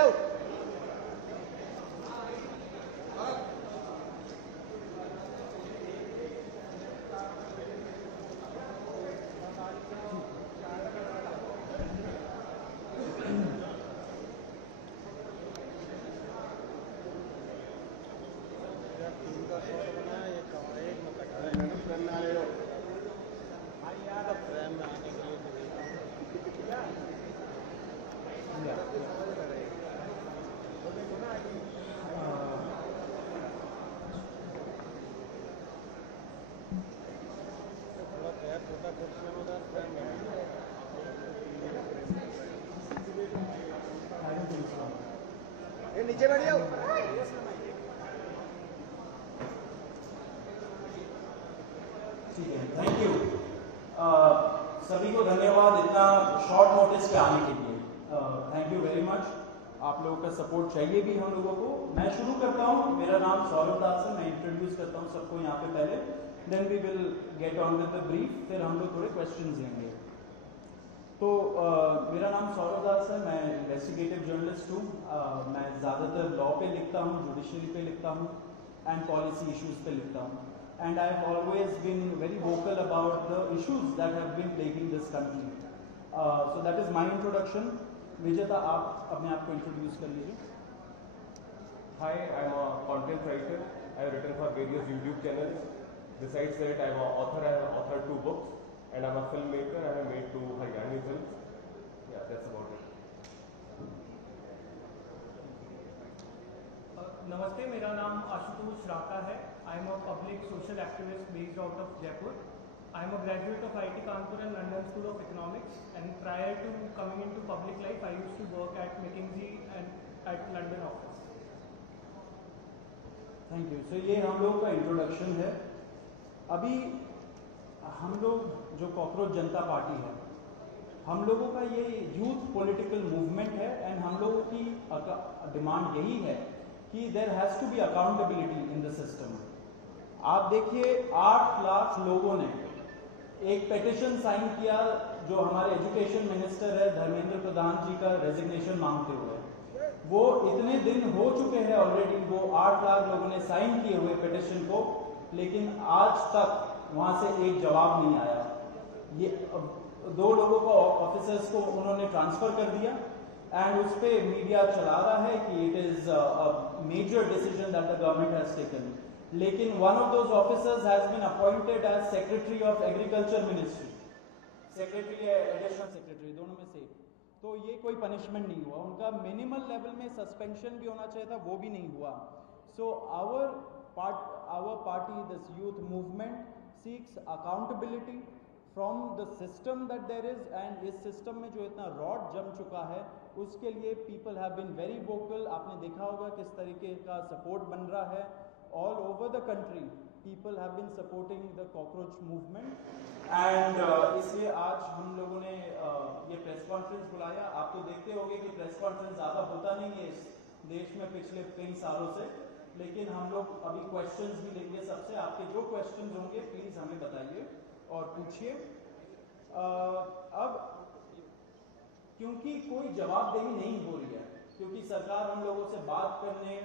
बढ़िया। नीचे बैठ जाओ। ठीक है, थैंक यू। सभी को धन्यवाद इतना शॉर्ट नोटिस पे आने के लिए। Thank you very much. आप लोगों का सपोर्ट चाहिए भी हम लोगों को। मैं शुरू करता हूँ। मेरा नाम सौरभ दास है। मैं इंट्रोड्यूस करता हूँ सबको यहाँ पे पहले, then we will get on with the brief, फिर हम लोग थोड़े क्वेश्चंस लेंगे। तो मेरा नाम सौरभ दास है। मैं इन्वेस्टिगेटिव जर्नलिस्ट हूँ। मैं ज़्यादातर लॉ पे लिखता हूँ, जुडिशरी पे लिखता हूँ एंड पॉलिसी इश्यूज पे लिखता हूँ। And I have always been very vocal about the issues that have been plaguing this country. So that is my introduction. Vijeta, आप अपने आप को इंट्रोड्यूस कर लीजिए। Hi, I'm a content writer. I have written for various YouTube channels. Besides that, I'm an author. I have authored 2 books, and I'm a filmmaker. I have made 2 Haryani films. Yeah, that's about it. नमस्ते, मेरा नाम आशुतोष राका है। I am a public social activist based out of Jaipur. I am a graduate of IIT Kanpur and London School of Economics, and prior to coming into public life, I used to work at McKinsey and at London office. Thank you. So ये हम लोग का introduction है। अभी हम लोग जो cockroach जनता party है, हम लोगों का ये यूथ पॉलिटिकल मूवमेंट है एंड हम लोगों की डिमांड यही है कि there has to be accountability in the system. आप देखिए 8 लाख लोगों ने एक पेटिशन साइन किया जो हमारे एजुकेशन मिनिस्टर है धर्मेंद्र प्रधान जी का रेजिग्नेशन मांगते हुए। वो इतने दिन हो चुके हैं ऑलरेडी, वो 8 लाख लोगों ने साइन किए हुए पेटिशन को, लेकिन आज तक वहां से एक जवाब नहीं आया। ये 2 लोगों को ऑफिसर्स को उन्होंने ट्रांसफर कर दिया एंड उस पर मीडिया चला रहा है कि it is a major decision that the government has taken. लेकिन one of those officers has been appointed as secretary of agriculture ministry, secretary या एडिशनल सेक्रेटरी, दोनों में से। तो ये कोई पनिशमेंट नहीं हुआ उनका। मिनिमल लेवल में सस्पेंशन भी होना चाहिए था, वो भी नहीं हुआ। So our party, this youth movement seeks accountability from the system that there is, and इस सिस्टम में जो इतना रॉड जम चुका है उसके लिए people have been very vocal. आपने देखा होगा किस तरीके का सपोर्ट बन रहा है all over the country. People have been supporting the cockroach movement and इसलिए आज हम लोगों ने ये प्रेस कॉन्फ्रेंस बुलाया। आप तो देखते होंगे कि प्रेस कॉन्फ्रेंस ज़्यादा होता नहीं है इस देश में पिछले कई सालों से, लेकिन हम लोग अभी क्वेश्चंस भी लेंगे सबसे। आपके जो क्वेश्चंस होंगे प्लीज़ हमें बताइए और पूछिए। अब क्योंकि कोई जवाबदेही नहीं हो रही है, क्योंकि सरकार हम लोगों से बात करने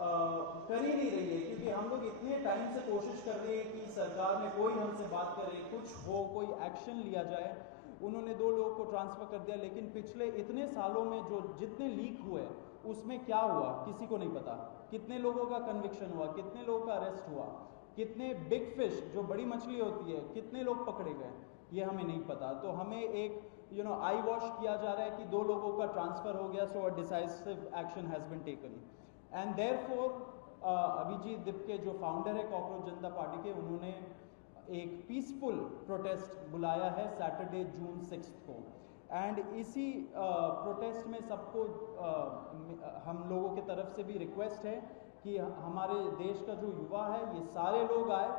कर ही नहीं रही है, क्योंकि हम लोग इतने टाइम से कोशिश कर रहे हैं कि सरकार में कोई हमसे बात करे, कुछ हो, कोई एक्शन लिया जाए। उन्होंने 2 लोगों को ट्रांसफर कर दिया, लेकिन पिछले इतने सालों में जो जितने लीक हुए उसमें क्या हुआ किसी को नहीं पता। कितने लोगों का कन्विक्शन हुआ, कितने लोगों का अरेस्ट हुआ, कितने बिग फिश जो बड़ी मछली होती है कितने लोग पकड़े गए, ये हमें नहीं पता। तो हमें एक आई वॉश किया जा रहा है कि 2 लोगों का ट्रांसफर हो गया, so a decisive action has been taken. And therefore Abhijit Dipke जो फाउंडर है कॉकरोच जनता पार्टी के, उन्होंने एक पीसफुल प्रोटेस्ट बुलाया है सैटरडे जून 6 को। एंड इसी प्रोटेस्ट में सबको हम लोगों की तरफ से भी रिक्वेस्ट है कि हमारे देश का जो युवा है ये सारे लोग आए,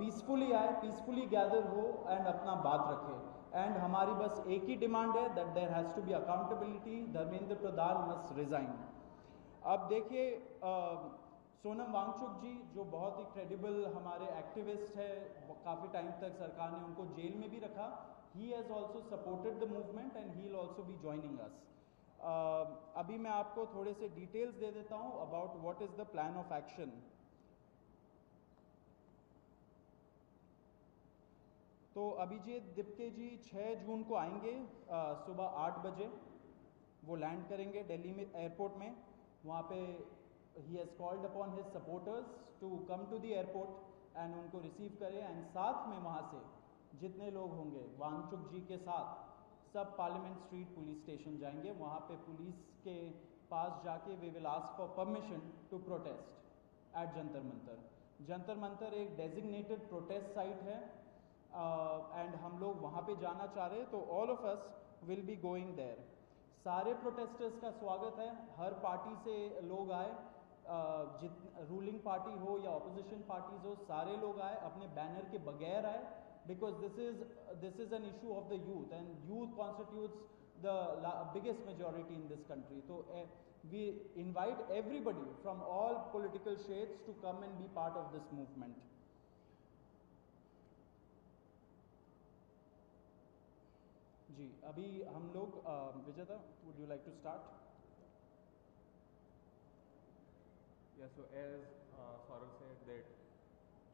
पीसफुली आए, पीसफुली गैदर हो एंड अपना बात रखें। एंड हमारी बस एक ही डिमांड है that there has to be accountability, Dharmendra Pradhan must resign. अब देखिए सोनम वांगचुक जी जो बहुत ही क्रेडिबल हमारे एक्टिविस्ट है, काफ़ी टाइम तक सरकार ने उनको जेल में भी रखा। He has also supported the movement and he will also be joining us. अब अभी मैं आपको थोड़े से डिटेल्स दे देता हूं about what is the plan of action. तो अभिजीत दिप्के जी 6 जून को आएंगे सुबह 8 बजे। वो लैंड करेंगे दिल्ली में एयरपोर्ट में। वहाँ पे ही has called upon his supporters to come to the airport and उनको रिसीव करें। एंड साथ में वहाँ से जितने लोग होंगे वांगचुक जी के साथ सब पार्लियामेंट स्ट्रीट पुलिस स्टेशन जाएंगे। वहाँ पे पुलिस के पास जाके we will ask for permission to protest at Jantar Mantar. Jantar Mantar एक डेजिग्नेटेड प्रोटेस्ट साइट है एंड हम लोग वहाँ पे जाना चाह रहे हैं, तो all of us will be going there. सारे प्रोटेस्टर्स का स्वागत है, हर पार्टी से लोग आए, रूलिंग पार्टी हो या ऑपोजिशन पार्टीज हो, सारे लोग आए, अपने बैनर के बगैर आए, because this is an issue of the youth and youth constitutes the biggest majority in this country. So we invite everybody from all political shades to come and be part of this movement. जी अभी हम लोग विजेता, would you like to start? Yeah, so as Saurav said that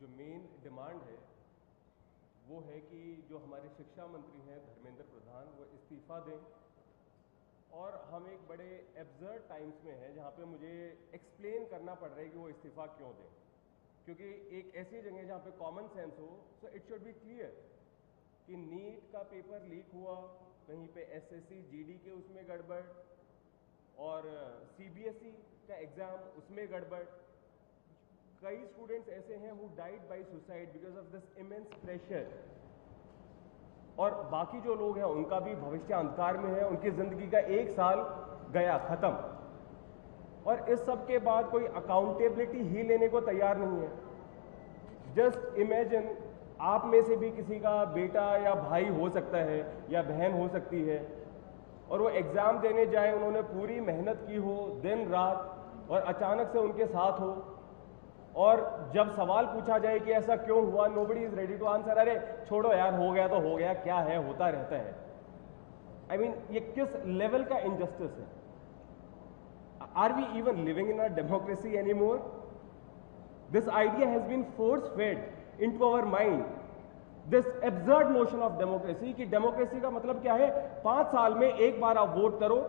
जो main demand है वो है कि जो हमारे शिक्षा मंत्री हैं धर्मेंद्र प्रधान वो इस्तीफ़ा दें। और हम एक बड़े एब्सर्ड टाइम्स में हैं जहाँ पे मुझे एक्सप्लेन करना पड़ रहा है कि वो इस्तीफ़ा क्यों दें, क्योंकि एक ऐसी जगह जहाँ पे कॉमन सेंस हो, so it should be clear कि नीट का पेपर लीक हुआ, कहीं पे एसएससी जीडी के उसमें गड़बड़ और सीबीएसई का एग्ज़ाम उसमें गड़बड़। कई स्टूडेंट्स ऐसे हैं who died by suicide because of this immense pressure, और बाकी जो लोग हैं उनका भी भविष्य अंधकार में है, उनकी जिंदगी का 1 साल गया खत्म, और इस सब के बाद कोई अकाउंटेबिलिटी ही लेने को तैयार नहीं है। जस्ट इमेजिन आप में से भी किसी का बेटा या भाई हो सकता है या बहन हो सकती है, और वो एग्जाम देने जाए, उन्होंने पूरी मेहनत की हो दिन रात, और अचानक से उनके साथ हो, और जब सवाल पूछा जाए कि ऐसा क्यों हुआ, nobody is ready to answer. अरे छोड़ो यार, हो गया तो हो गया, क्या है, होता रहता है। आई मीन ये किस लेवल का इनजस्टिस है? Are we even living in a democracy any more? This idea has been force fed into our mind, this absurd notion of democracy, कि डेमोक्रेसी का मतलब क्या है, 5 साल में एक बार आप वोट करो,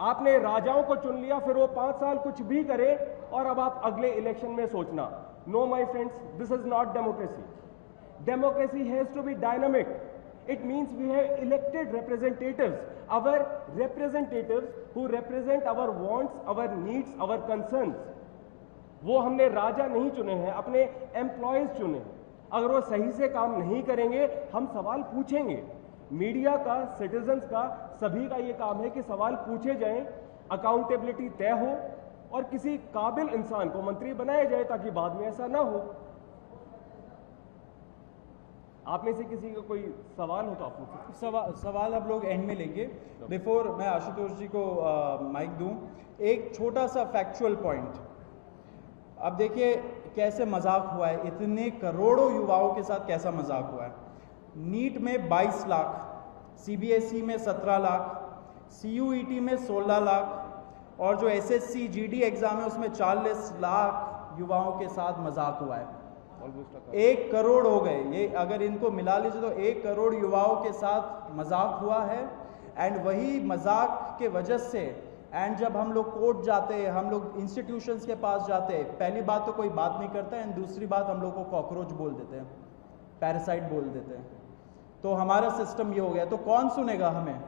आपने राजाओं को चुन लिया, फिर वो 5 साल कुछ भी करे और अब आप अगले इलेक्शन में सोचना। No my friends, this is not democracy. Democracy has to be dynamic. It means we have elected representatives, our representatives who represent our wants, our needs, our concerns. वो हमने राजा नहीं चुने हैं, अपने एम्प्लॉयज चुने हैं। अगर वो सही से काम नहीं करेंगे, हम सवाल पूछेंगे। मीडिया का, सिटीजन्स का, सभी का ये काम है कि सवाल पूछे जाएं, अकाउंटेबिलिटी तय हो, और किसी काबिल इंसान को मंत्री बनाया जाए ताकि बाद में ऐसा ना हो। आप में से किसी का कोई सवाल हो तो आप पूछिए। सवाल अब लोग एंड में लेंगे। बिफोर मैं आशुतोष जी को माइक दूं, एक छोटा सा फैक्चुअल पॉइंट। अब देखिए कैसे मजाक हुआ है, इतने करोड़ों युवाओं के साथ कैसा मजाक हुआ है। नीट में 22 लाख, सीबीएसई में 17 लाख, सीयूईटी में 16 लाख, और जो एसएससी जीडी एग्जाम है उसमें 40 लाख युवाओं के साथ मजाक हुआ है। 1 करोड़ हो गए ये, अगर इनको मिला लीजिए तो 1 करोड़ युवाओं के साथ मजाक हुआ है। एंड वही मजाक के वजह से, एंड जब हम लोग कोर्ट जाते हैं, हम लोग इंस्टीट्यूशंस के पास जाते हैं, पहली बात तो कोई बात नहीं करता है, एंड दूसरी बात हम लोग को कॉकरोच बोल देते हैं, पैरासाइट बोल देते हैं। तो हमारा सिस्टम ये हो गया, तो कौन सुनेगा हमें,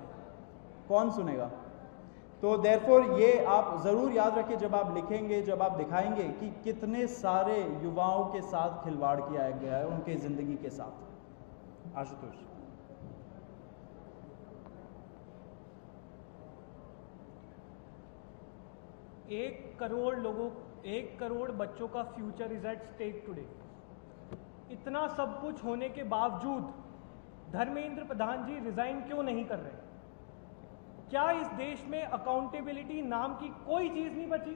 कौन सुनेगा? तो देयरफॉर ये आप ज़रूर याद रखिए जब आप लिखेंगे, जब आप दिखाएंगे कि कितने सारे युवाओं के साथ खिलवाड़ किया गया है, उनके ज़िंदगी के साथ। आशुतोष। 1 करोड़ लोगों, 1 करोड़ बच्चों का future is at stake today. इतना सब कुछ होने के बावजूद धर्मेंद्र प्रधान जी रिजाइन क्यों नहीं कर रहे? क्या इस देश में अकाउंटेबिलिटी नाम की कोई चीज नहीं बची?